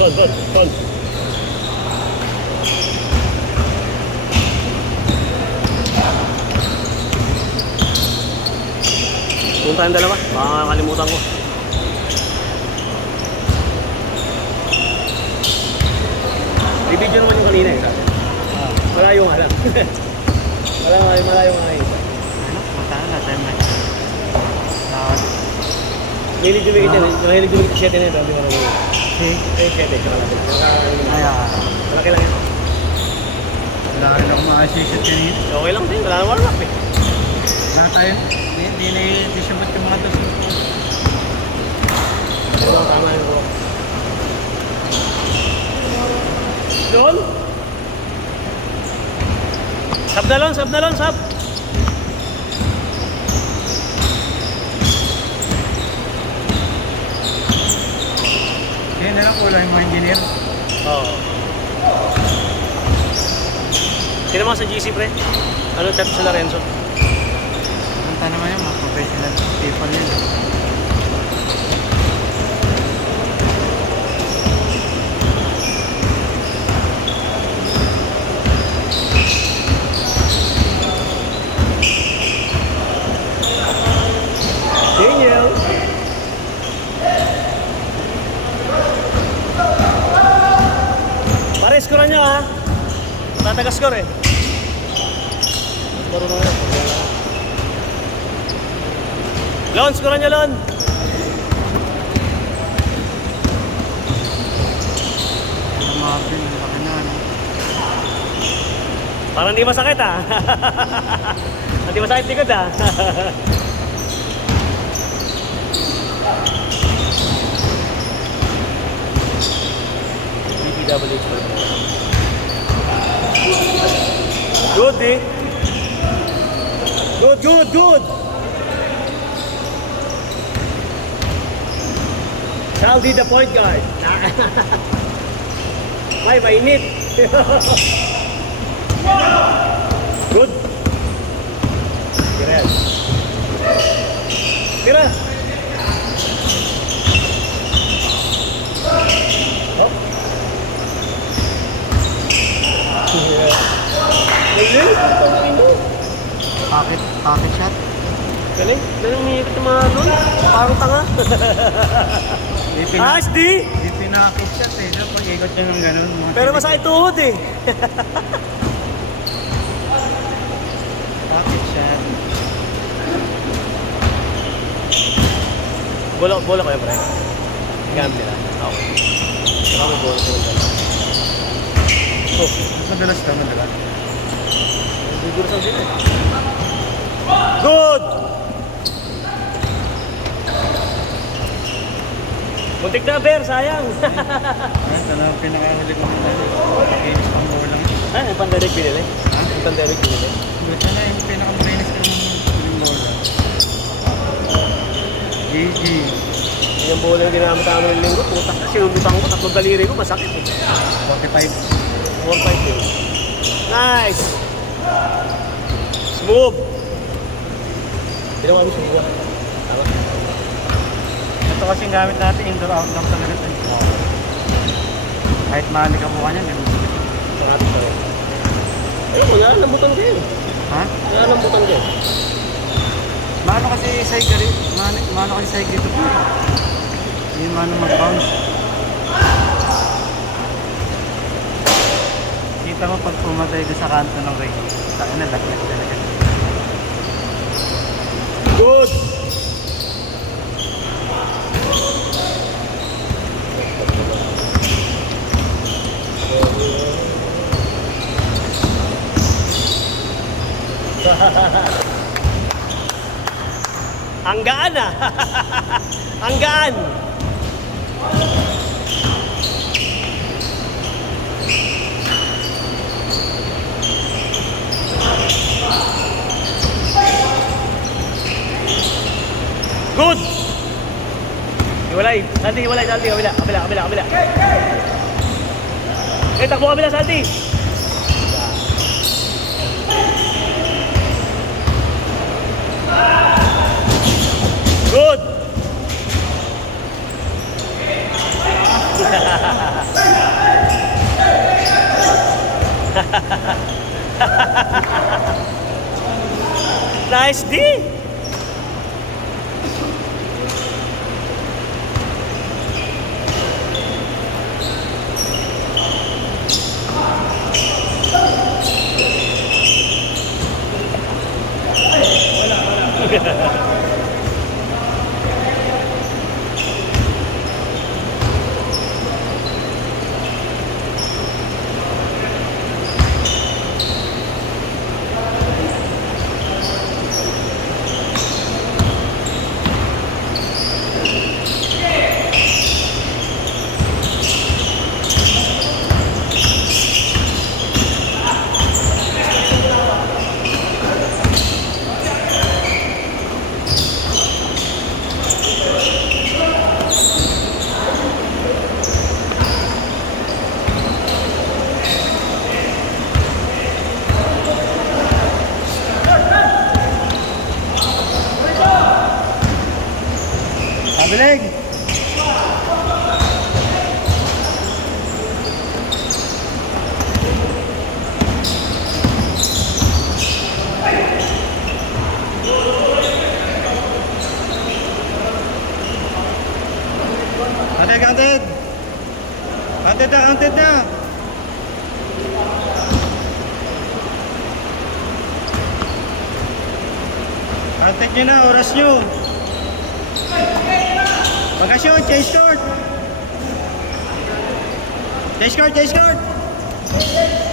Hold. Kung tayong dalawa, baka kalimutan ko. I-video naman yung kanina eh. Malayo nga lang. Malayo nga eh. Ano? Punta na tayo na. Mahilig dumikit siya din ito. Hindi mo naman. Okay. 7, tsaka lang. Ay, Malaki lang yan. wala ka lang ma-assist yun. Okay lang din, wala na warm up eh. Wala tayo. Hindi siya ba't yung mga dos. Tama yun ko. Doon? Sab na lang. Kaya na lang wala yung mga engineer. Oo. Sino mga sa GC pre? Ano type sa Lorenzo? Punta naman yung mga professional people yun. Daniel! Pare, score nyo ha. Tataga-score eh. Marunong yan. Lon, score nyo Lon. Ang mga pin, ang laki na. Parang di masakit ha. Hindi masakit likod ha. DPWH pa rin. Good eh. Good. Saldi the point guard. May mainit. Good. Tira. Oh. Galing. Pocket shot. Galing umiikot yung mga nun. Parang tanga. SD! Hindi pinakit shot eh. Pag ikot siya ng ganun. Pero masakit tuhod eh. Pocket shot. Bola kayo, pre. Gamit nila. Okay. Marami bola ko rin dala. Oh, Madalas. siguro saan sila eh. Good! Muntik na, Bear. Sayang. Ito na pinakahuli ko nila. Kinis pang bolang. Ah, yung pandemic binili? Yung pandemic binili? Ito na yung pinakamalinis ko ng bola. GG. Yung bola yung ginamit namin ng linggo. Putak na, sinundutan ko. Tatlong daliri ko, masakit eh. 45. 4-5 yun. Nice! Smooth! Ginawa mo smooth. Tama? Ito kasing gamit natin, indoor-outdoor talaga ito. Kahit mahali ka mukha niya, hindi mo. Pangatid pa rin. Ayun, nalalambutan kayo. Ha? Nalalambutan kayo. Maano kasi side rin? Maano kasi side dito po? Hindi maano mag-bounce. Kita mo pag pumatay ka sa kanto ng ring. Saka na, lakit talaga. Good! Ang gaan ah! Ang gaan! Good! Hiwalay! Santi, hiwalay! Santi, kabila! Eh, takbo kabila, Santi! Good! Nice D! Pabilig! Counted! Counted na, counted na! Counted nyo na, oras nyo! Pagka-shoot, chase court! Chase court, chase court!